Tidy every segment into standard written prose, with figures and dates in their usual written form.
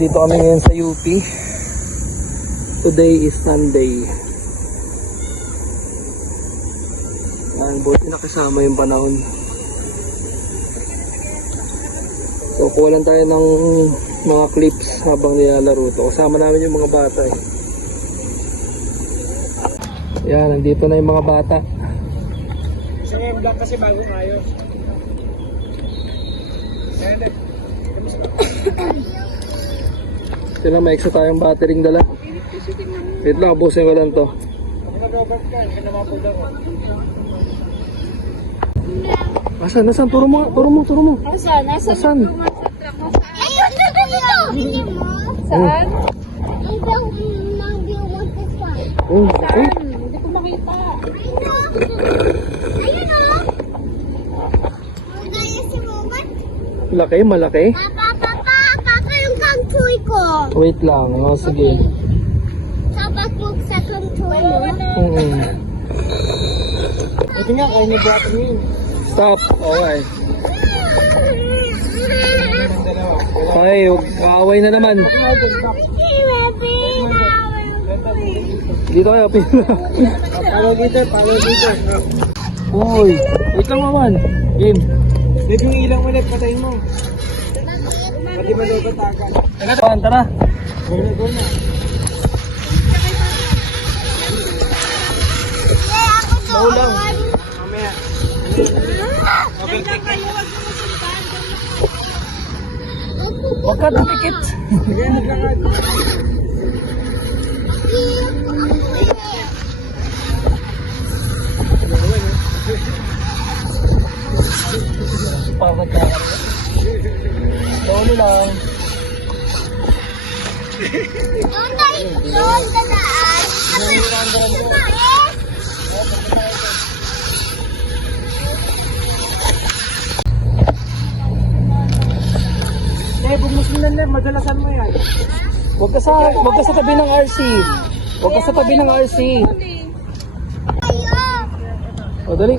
Nandito kami ngayon sa UP. Today is Sunday. Yan, buti nakasama yung panahon. So, kuha lang tayo ng mga clips habang nilalaro ito. Kasama namin yung mga bata eh. Yan, nandito na yung mga bata. Sige, vlog kasi bagong ayos. Sila, may extra tayong battering dala. Wait lang, busin ko lang to. Nag-robot ka, hindi ka na mapulong. Asan? Turo mo. Asan? Asan? Ayun na dito! Saan? Oh, Saan? Hindi ko makita. Ayun o! Magaya si Robert. malaki. Papa, yung kantoy ko. Wait lang, oh, sige. Sabat mo sa kantoy mo. Ito nga, kaya niyo buhatin yun. Stop. Okay. Okay, kaaway na naman. Dito kayo, pila. Follow dito. Uy, wait lang naman. Game. Dito yung ilang ulit, patayin mo. Pati ba daw patakan? Tara. Go na. Go lang. Mamaya. Huwag ka dumikit. Sige, naglakad. Pagod ka. Sorry lang. Doon ka daan. Eh, bumusunan na, madalasan mo yan. Huwag ka sa tabi ng RC. Huwag ka sa tabi ng RC. O, dali.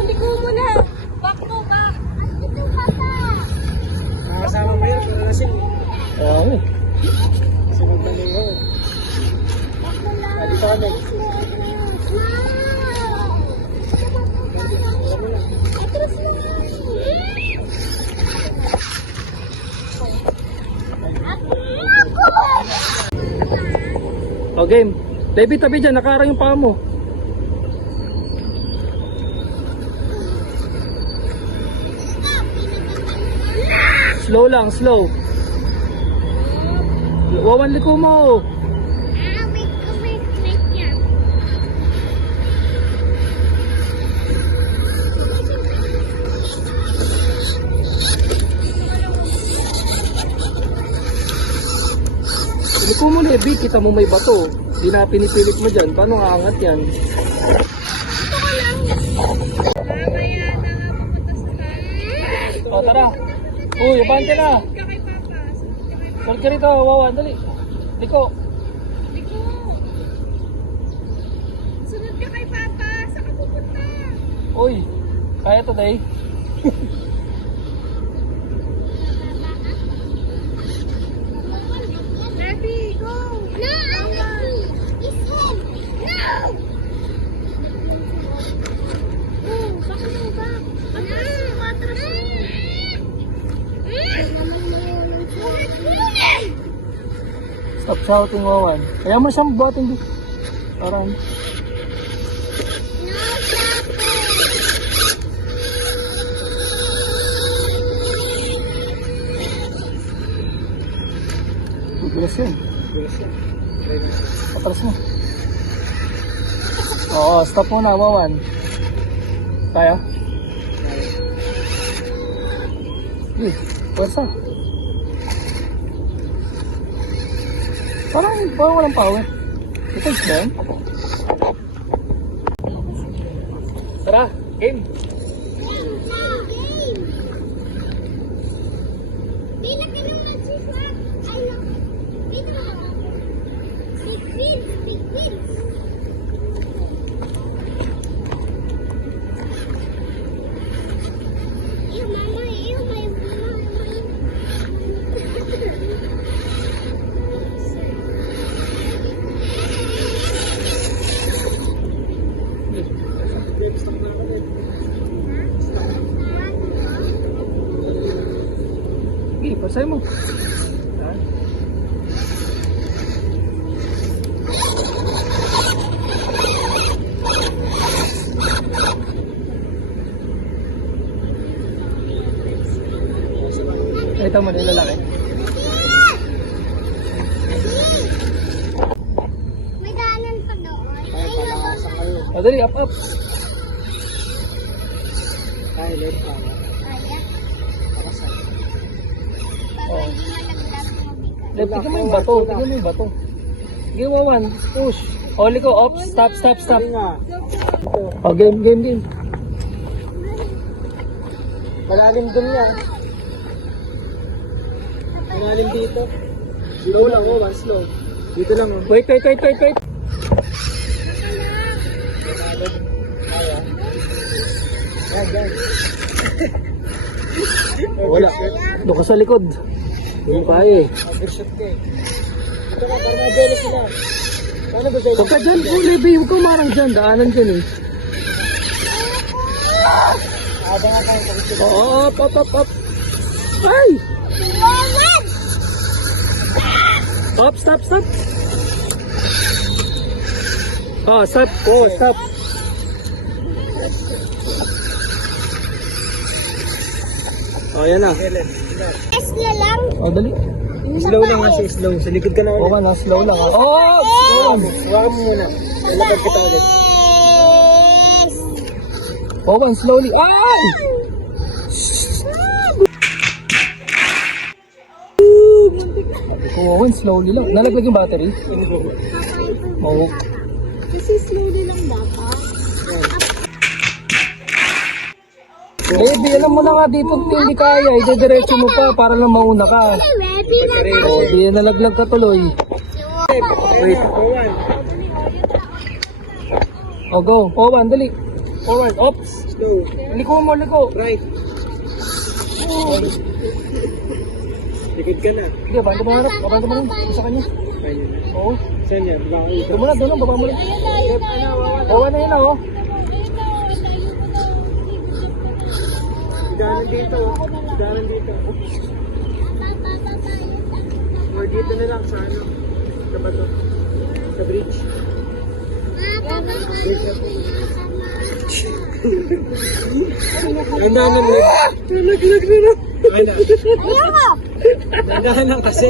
Liko mo na. Back. Nakasama mo yan, madalasin. Okay. Kasi magdaling mo. Adi pa kami. O, game. David, tabi dyan. Nakara yung paa mo. Slow lang, slow. Wawan liko mo. Liko mo, Levi. Kita mo may bato. Di na pinipilit mo dyan. Paano aangat yan? O, tara. Uy, bante na. Balik ka rito, Wawan. Dali. Liko. Sunod ka kay Papa. Saan ka pupunta? Uy, kaya to, day. Baby, go! No, it's him. No! Stop shouting, Wawan. Kaya mo siyang buhatin dito. Parang. Bilis yun. Patras mo. Oo, stop muna, Wawan. Kaya? Sige, pwersa. Parang walang power. Ito is ba yun? Tara, game. Pasay mo. Ha? Ito mo na yung lalaki. May daanan pa doon. Madali, up. Ay, left pa. Oh. Tignan mo yung bato. Tignan mo yung bato. Sige, Wawan. Push. Oli ko. Off. Stop. Sabi nga. Oh, game. Malalim dun niya. Malalim dito. Slow lang, Wawan. Slow. Dito lang oh. Wait. Yan. Wala. Doon ka sa likod. Hindi pa eh. Overshot ka eh. Ito ka, para mabelo sila. Paano ba sa'yo? Huwag ka dyan. Levi, huwag ka marang dyan. Daanan dyan eh. Abang ka kayo. Pakit sila. Oh, up. Ay! Up, stop. Oh, stop. Oh, stop. Oh, yan na. Esla lang. Oh, dali. Slow lang kasi, slow. Sa likod ka na Oo ulit. nga, slow lang. Oh, slow. Huwag mo muna. Lalakad kita ulit. Wawan, slowly. Ay! Wawan, slowly lang. Nalaglag yung battery? Oo. Kasi slowly lang dapat. Baby, alam mo na nga dito hindi kaya. Ide-diretso mo pa para lang mauna ka. Ready na Oh, di nalaglag ka tuloy. Wait. One. Oh, go. Wawan, dali. Wawan, ops. Slow. Liko mo. Right. Likod ka na. Hindi, banto mo hanap. Banto mo rin. Isa kanya. Ayun na. Oo. Saan yan? Baka Doon mo na, baba mo rin. Wawan na yun, oh. Dalan dito. Dalan dito. Or dito na lang sa ano. Sa bato. Sa bridge. Ang dalan ulit. Nalaglag na. Ay na. Ang dalan lang kasi.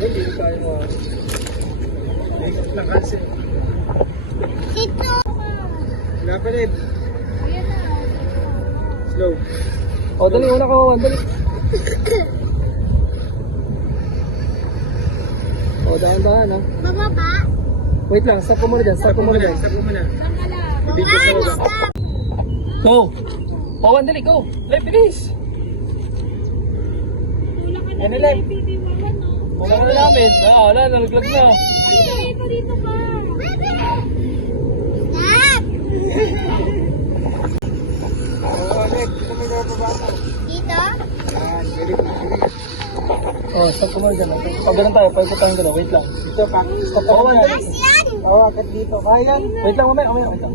Hindi ko kaya mo. Lakas eh. Dito. Napalit. Slow. Oh, dali. Una ka, Wawan. Dali. Oh, dahan-dahan, ha. Bababa. Wait lang. Stop ko muna dyan. Stop mo na. Ibigay sa baba. Go! Wawan, dali. Go! Left, bilis! Ano left? Wala na namin. Ah, wala. Nalaglag na. Stop. Left. Dito mo daw bababa. Dito. Yan. Very good. Oh, stop ko muna dyan. Pag ganun tayo, paikutan ko na. Wait lang. Dito pa. Stop Oo, mo yan. yan. Yan. Oo, agad dito. Kaya yan. Wait lang, mamaya. Wait lang.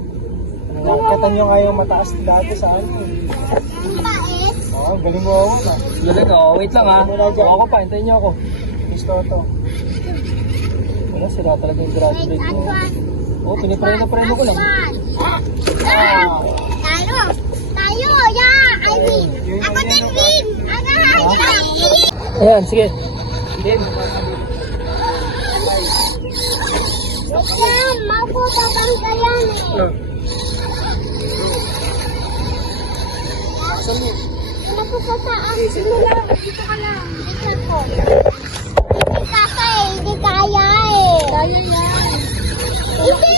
Nakakita nyo nga yung mataas dati sa ano. Ang bait. Oo, galing mo ako na. Galing, oh. Wait lang, ha. Ako pa. Hintayin niyo ako. Gusto to. Wala, sila talaga yung garage Wait, brake mo. atwas. Oh, pinipreno ko lang. Tayo! Tayo! Yeah! I win! Ako din win! Ayan, sige. Then, Yan! Mapupapang ka yan eh! Napupataas mo lang! Dito ka lang! Dito ko! Kaka eh! Hindi kaya eh! Kaya yan! Hindi!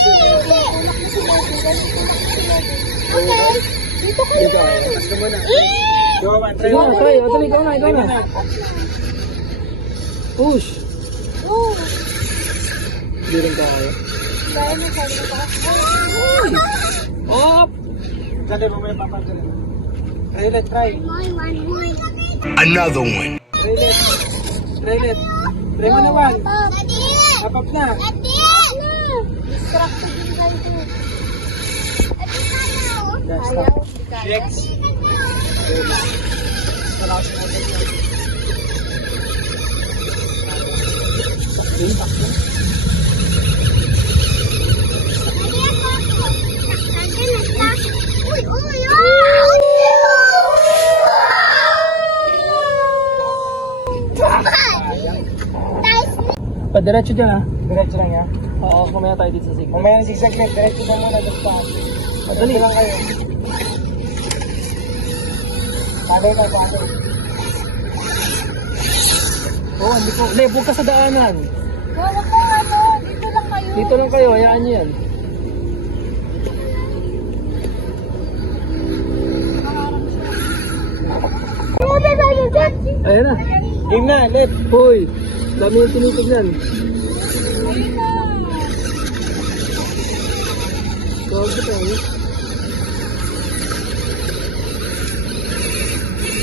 Okay! Dito ka dito. lang! Tapos ka muna. Go, man. Sige na, try. O, dali, ikaw na. Push. Oh! Hindi rin ka kaya. Kaya mo sabi ko pa. Up! Dali, mamaya papagdala. Try ulit, try. One. Another one. Try ulit. Try ulit. Try mo naman. Daddy! Apap na. Daddy! Distracted din tayo. Ito tayo. Yes, Ayaw. Next. Uy, uy, Padiretso dyan ha. Diretso lang yan. Oo, kumaya tayo dito sa signal. Kung may zigzag left, diretso na muna. Tapos pa. Madali. Diretso lang kayo. Tagay na, tagay. Oo, hindi ko. Hindi, huwag ka sa daanan. Wala po ano, dito lang kayo. Dito lang kayo, hayaan nyo yan. Ayan na. Game na, left. Hoy, dami yung tinitignan. Tawag ko tayo.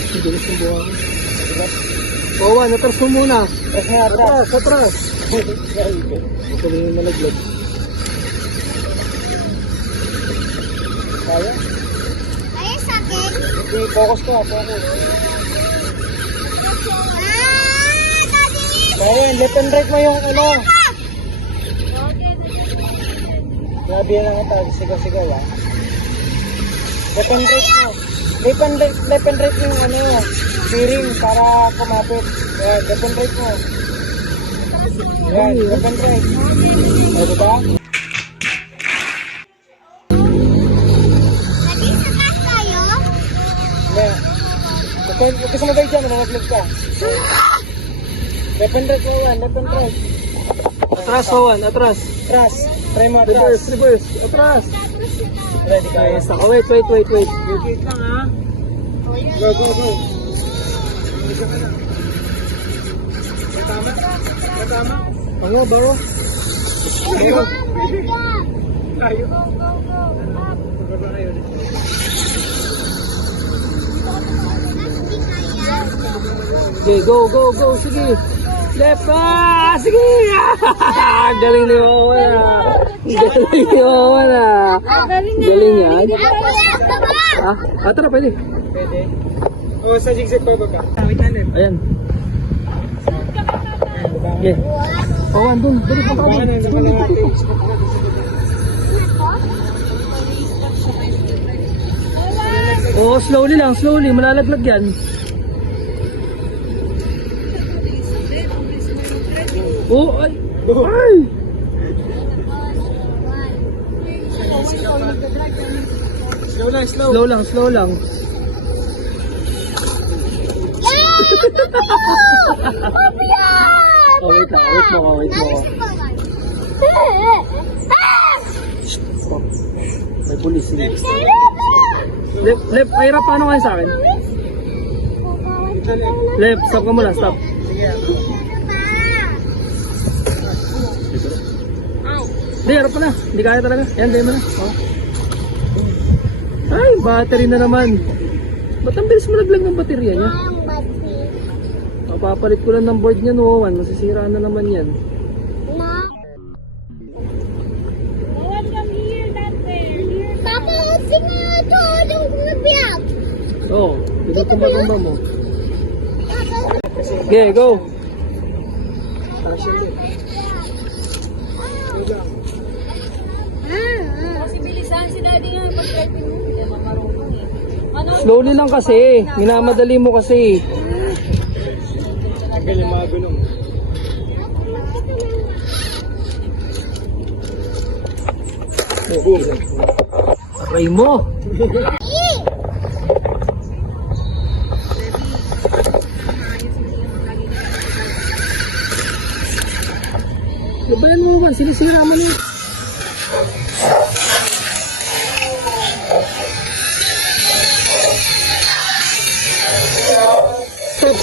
Ang bilis ng buha ko. Owan, atras mo muna. Tapos na, atras. Atras. Ito lang yung malaglag. Kaya? Ayun sa akin. Okay, focus ka, focus. Daddy! Kaya, left and right mo yung ano. Grabe yan ang ito, sigaw-sigaw ah. Left and right mo. Left and right yung ano, steering para kumapit. Ayan, left and right mo. Ayan, left and right. O, diba? Daddy, sa taas tayo? Ayan. Huwag ka sumagay dyan, mananaglag ka. Left and right mo yan, left and right. Atras, Owan, atras. Atras. Try mo Reverse, atras. reverse. Atras. Ready ka? Ayos na. Oh, wait. Wait lang ha. Go, go, go. Tama? Tama? Ano, bawa? Tayo. Tayo. Go, go, go. Up. Baba kayo. Okay, go. Sige. Left. Sige. Galing ni Owan. Galing ni Owan. Galing yan. Tara, pwede. Pwede. O, sa zigzag pa baba. Wait lang left. Ayan. Baba. Okay. Owan, dun. Dali pa Baba na, nakalawati. Oo, slowly lang. Malalaglag yan. Oh, ay. Ay. Slow lang, slow. Slow lang. Oh, wait mo. May pulis. Left. Ay, Rap, paano kayo sa akin? Left, stop ka muna, stop. Sige. Hindi, harap pa na. Hindi kaya talaga. Yan, gaya mo na. Oh. Ay, battery na naman. Ba't ang bilis malaglag ng baterya niya? Papapalit ko lang ng board niya, no, Owan. Masisira na naman yan. Papa, sing ito. Don't biyak. Oo, pinutumba-tumba mo. Okay, go. Slowly lang kasi. Minamadali mo kasi. Tagal yung mga gulong. Aray mo. Gabayan mo ba? Sinisira mo niya.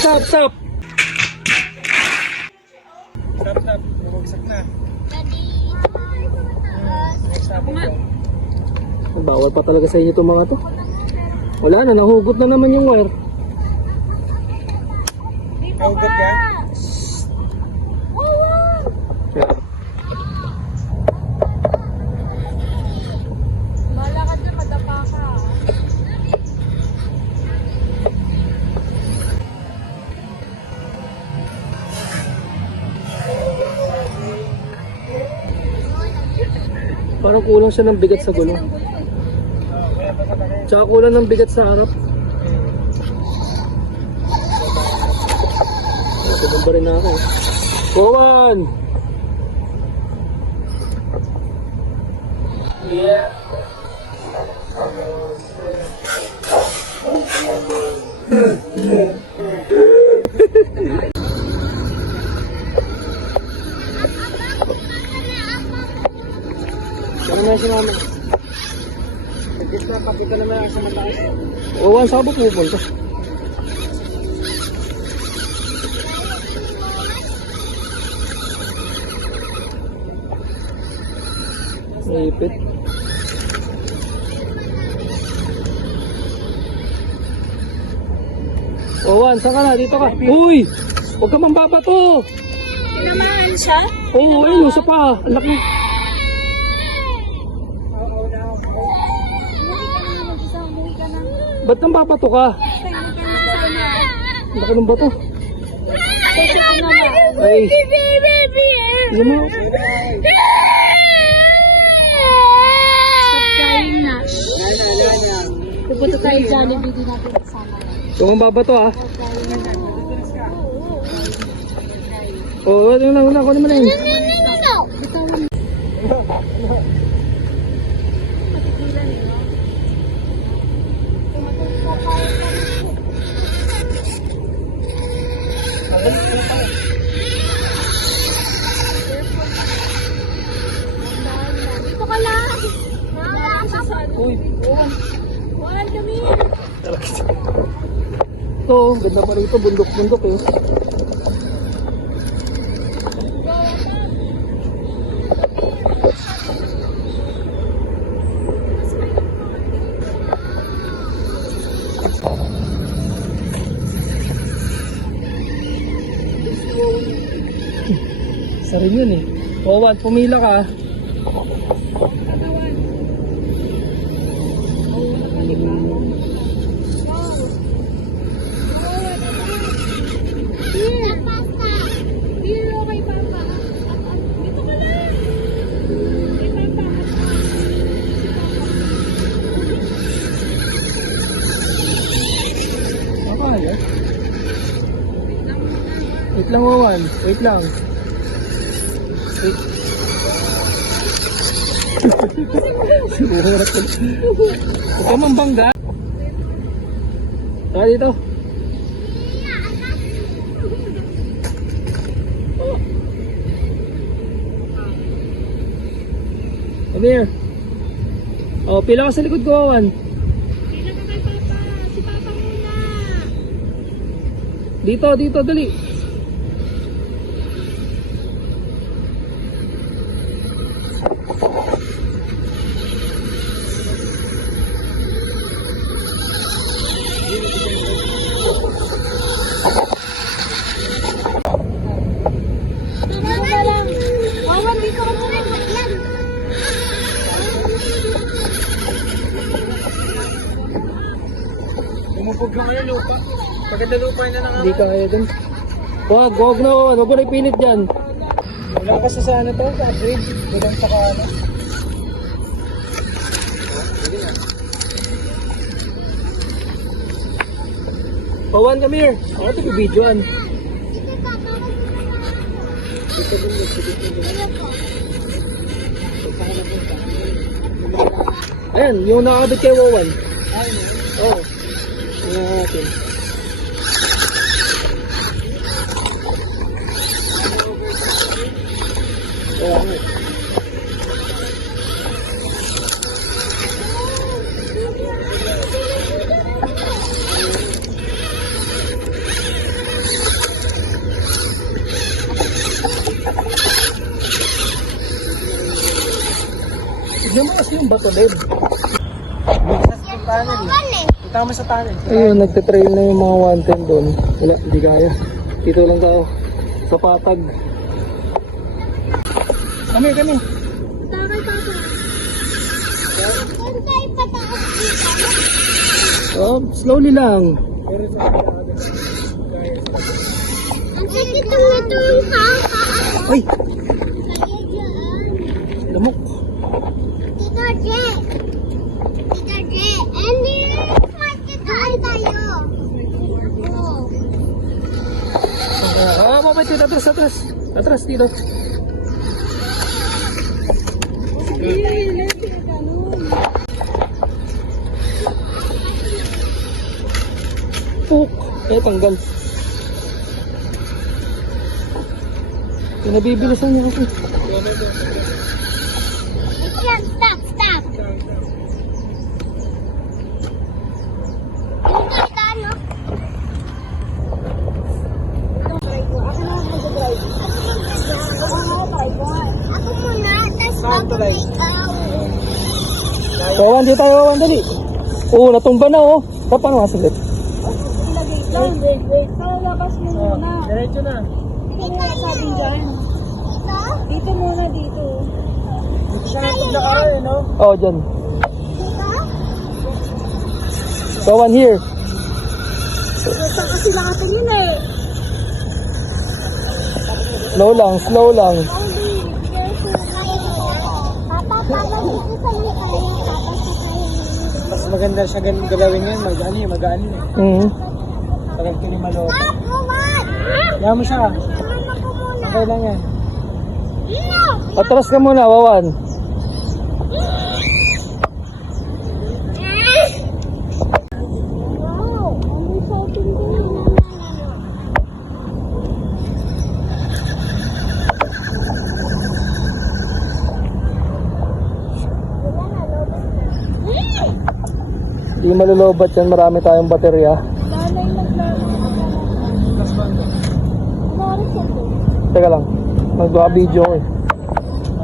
Stop. Stop. Bumagsak na. Sabi ko. Bawal pa talaga sa inyo itong mga to. Wala na, nahugot na naman yung wire. Kaugat ka? Parang kulang siya ng bigat sa gulong. Tsaka kulang ng bigat sa harap. Tumamba rin na ako. Wawan! Yeah. Kami na si mama. Pakita, pakita naman ang sa mataas. Wawan, saan ka ba pupunta? Ipit. Wawan, saan ka na? Dito ka. Uy! Huwag ka mambabato! Tinamahan siya? Oo, ayun, isa pa. Ang laki. Ba't nang babato ka? Ang laki ng bato. Ay. Alam mo, Kain na. Pupunta tayo Jollibee din natin kasama. huwag kang babato ah. Oo, wala, kunin mo na yun. Dito ka lang. Uy, Walan kami. ito, ganda pa rito, bundok-bundok eh. Isa rin yun eh. Wawan, pumila ka. Dito kay Papa. Dito ka lang. Kay Papa. Makaya. Wait lang, Wawan. Wait lang. Wait. Huwag ka mambangga. Tara dito. Come here. Oh, pila ka sa likod ko, Wawan. Dito ka kay Papa. Si Papa muna. Dito, dali. Dito ka lang. Wawan, dito ka muna. Lumubog lang kayo lupa. Pagkanda lupa na lang Hindi ka kaya dun. Huwag na, Wawan. Huwag mo na ipilit dyan. Wala ka sa ano to, sa bridge. Walang saka ano. Wawan, come here. Ako ito bibidyoan. Ayan, yung nakakabit kay Wawan. Oo. Tingnan natin. Ayan. Tignan mo kasi yung bato, Led. Sa tunnel. Punta kami sa tunnel. Ayun, nagtitrail na yung mga 110 doon. Wala, hindi kaya. Dito lang tayo. Sa patag. Kami. Dito kay Papa. Kuntay pataas dito. Oh, slowly lang. Pero sa Ang sakit ang itong kaka. Ay, lamok. atras. Atras dito. Puk. Tanggal. Pinabibilisan niya kasi. Stop, stop. Yung ganda, no? Ako muna, tas bago ikaw. Wawan, di tayo wawan, dali. Oo, natumba na oh. Paano nga saglit? Wait. Lalabas mo muna. Diretso na. Ano nga sabi dyan? Ito? Dito muna, dito. Dito ka na pagkakaroon, eh, no? Oo, dyan. Dito? Wawan here. Saan kasi nakatingin eh? Slow lang, slow lang. Papa, paano dito sa may kaya? Tapos sa kaya. Mas maganda siya galawin yan. Magaan eh. Mhm. Pagod ka ni Malo. Stop, Roman! Kaya mo siya. Naman ako muna. Okay lang yan. Dino! Atras ka muna, Wawan. Wow! Ano sa atin din? Hindi malulobat yan, marami tayong baterya. Nanay naglaro. Laro siya to. Teka lang, nagwa-video ko eh.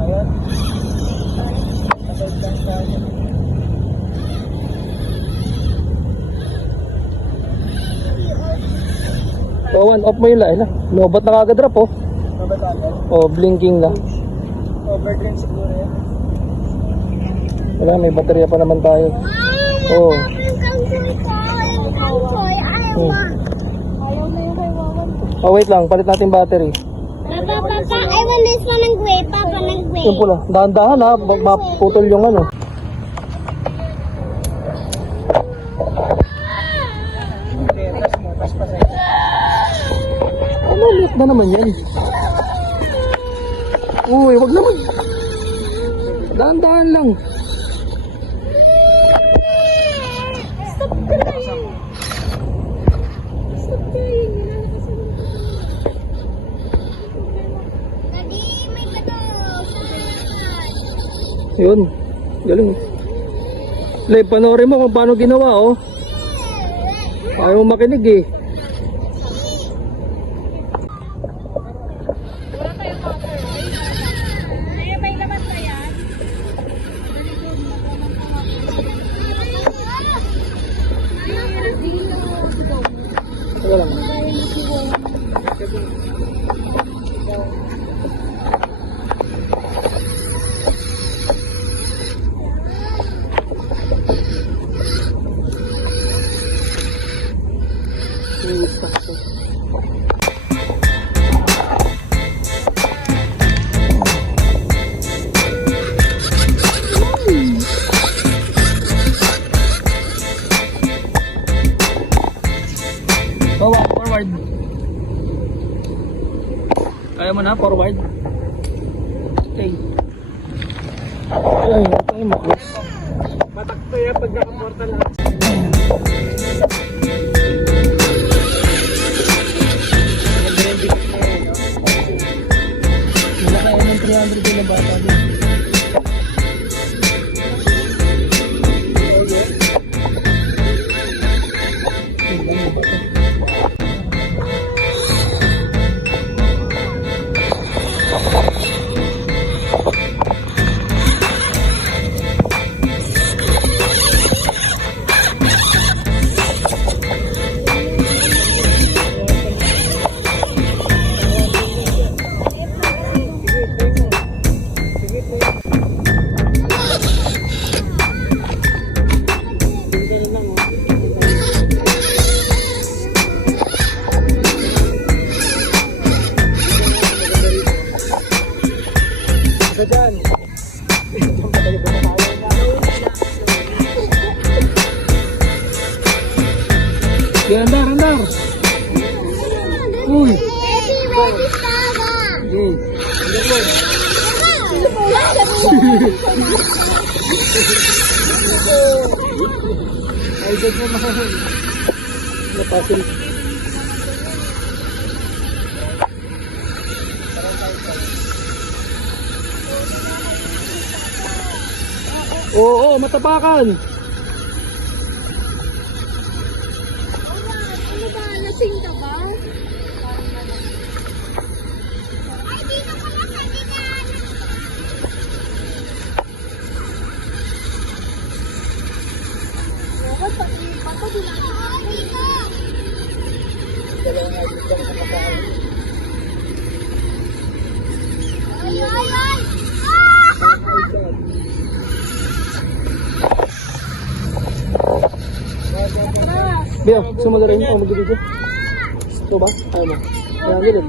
Ayun. Aside lang tayo. Wawan, off mo yung light. Lobat na kagad-drop oh. Mabatagal. Oh, blinking na. Overdrain siguro yan. Wala, may baterya pa naman tayo. Oh. Hmm. Ayaw na yung kay Wawan. Oh, wait lang, palit natin battery. Papa, ay walis mo ng gray. Papa, ng gray. Yung pula, dahan-dahan ha, maputol yung ano. Okay, tas mo. Tas pa sa'yo. Ano, lit na naman yan. Uy, wag naman. Dahan-dahan lang. Stop crying! Stop crying! Daddy, may bato. Yun, galing. Lay, panoorin mo kung paano ginawa oh. Ayaw mo makinig eh. Wala kayong cover. Ay, may laman na yan. Teka lang. Forward. Kaya mo na, forward. Okay. Ay, ay, makos. Matakto yan pag nakaporta lang. Malaki ng 300 din na bata din. Isa dyan. Andar, andar. Uy. Ready, ready, Tara. Ay, dyan mo mahal. Napasil. Oo, matapakan. Ano ba? Lasing ka ba? Ay, dito pala sa ginan. Bakit pati bato di na Dito. Ay, ay, ay. Biyo, sumunod rin ako mag-video. Ito ba? Ayaw mo. Kaya gilid.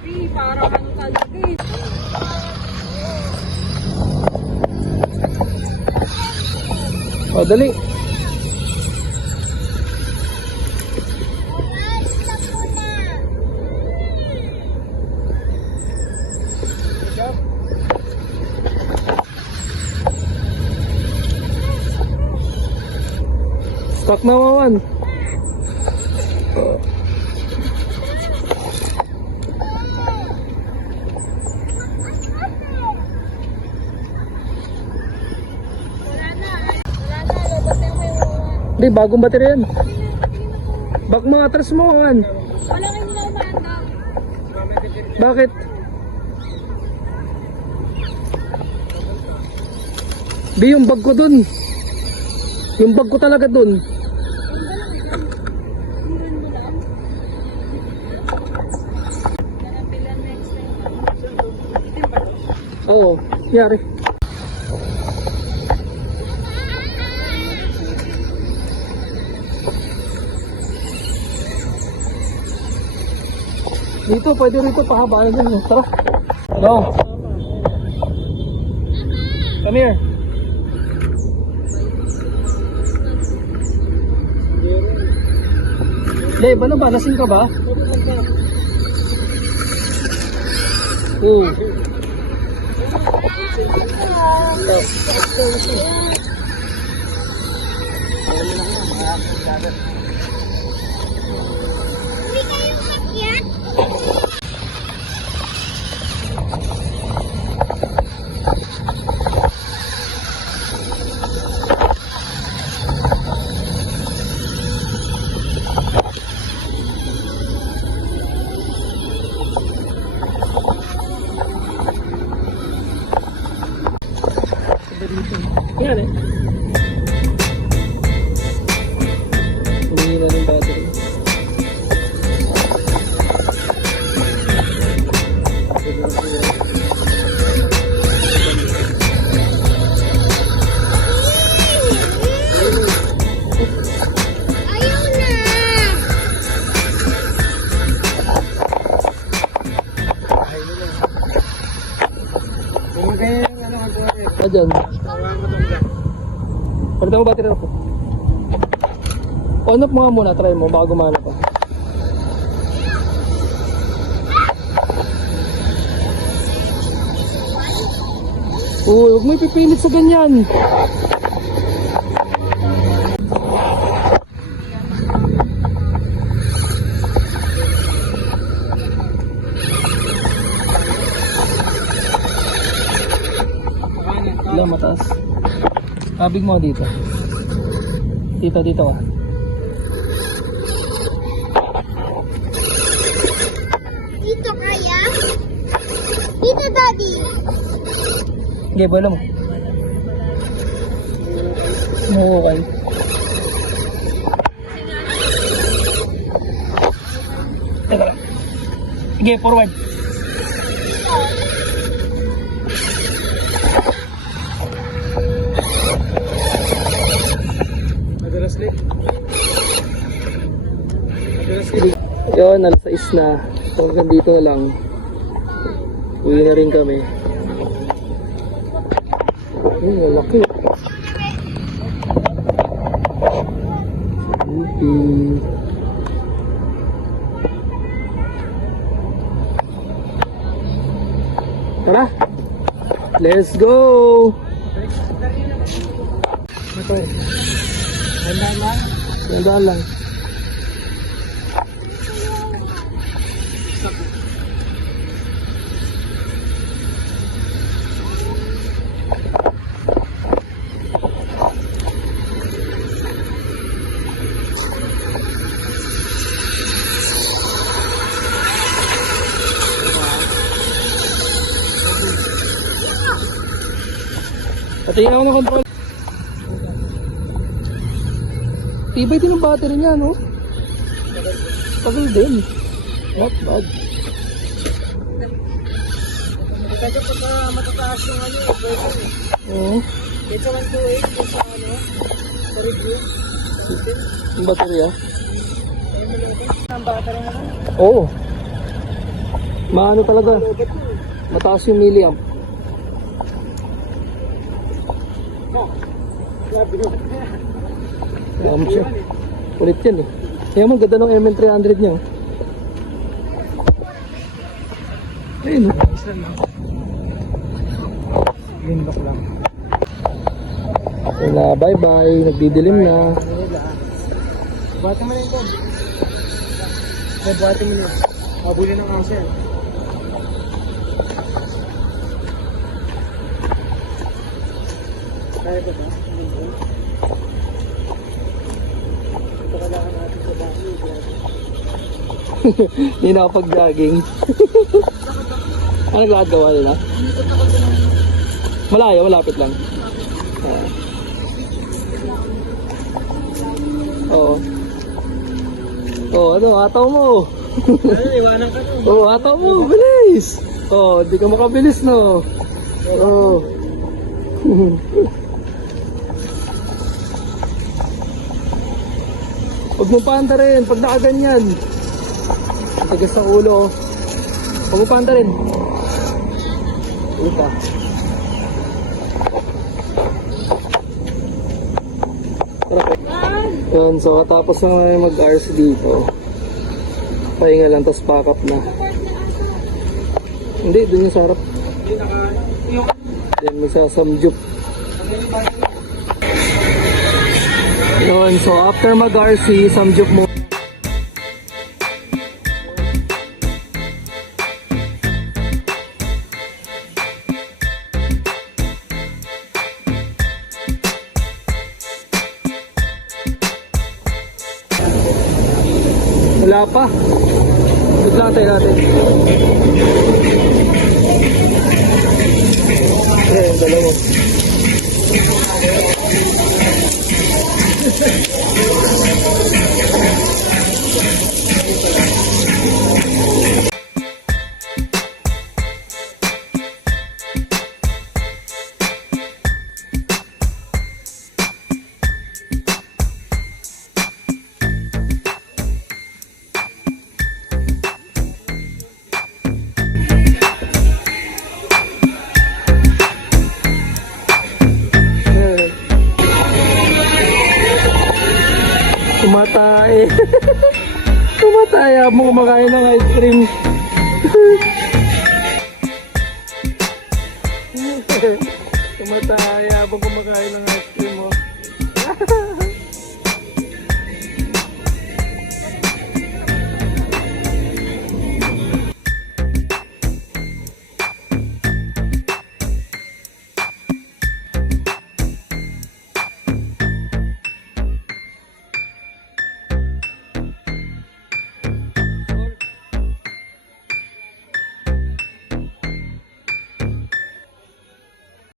baby, parang ano talaga eh. O, dali. Stuck na wawan. Hindi, bagong baterya yan. Bak mo, atras mo, Wan. Wala kayo na umandang. Bakit? Di, yung bag ko dun. Yung bag ko talaga dun. Oo, yari. Dito, pwede rito pahabaan din. Tara. No. Come here. Dave, ano ba? Lasing ka ba? Oo. Hindi kayo sakyan? Yan eh. Humingi na ng battery. Ayaw na. Kung kayo yung ano, Ah, dyan. Palitan mo battery ako. On off mo nga muna, try mo, baka gumana ka. Uy, huwag mo ipipilit sa ganyan. Wala, mataas. Kabig mo dito. Dito ka. Dito kaya? Dito, Daddy. Sige, bola mo. Okay. Teka lang. Sige, forward. madalas late. Madalas late. Yun, alas 6 na. So, hanggang dito na lang. Uwi na rin kami. Laki. Tara. Let's go! Ito eh. Handa lang. Gandaan lang. Patingin ako ng control. Tibay din ang battery niya, no? Tagal din. Not bad. Kasi pagka matataas yung ano, pwede. Oo. Dito 128 yung sa ano, sa review. Yung baterya. Ang battery na lang. Oo. Maano talaga. Mataas yung milliamp. Grabe na. Maam siya. Ulit yan eh. Kaya mo, ganda ng MN300 niya. oh. Ayun. oh. Lindok lang. Ayun na, bye-bye. Nagdidilim na. Buhatin mo na yun. Buhatin mo na yun. Mabuli ng aso yan. Kaya ba ba? Ito kailangan natin sa bahay. Hindi nakapag-jogging. Ano nagagawa nila? Malayo, malapit lang. Ah. Oo. Oo, ano, ataw mo. Ano, iwanan ka to. Oo, ataw mo, bilis. Oo, di ka makabilis, no? Oo. Huwag mo panta rin, pag nakaganyan. Ang tigas ng ulo. Huwag mo panta rin. Upa. Yun, so tapos na mag-RC dito. Pahinga lang, tapos pack up na. Hindi, dun yung sarap. Then magsasamjup. Yun, so after mag-RC, samjup mo. Wala pa. Wait lang tayo natin. Ayan, dalawa. Tumatay. Tumatay mo kumakain ng ice cream. Tumatay.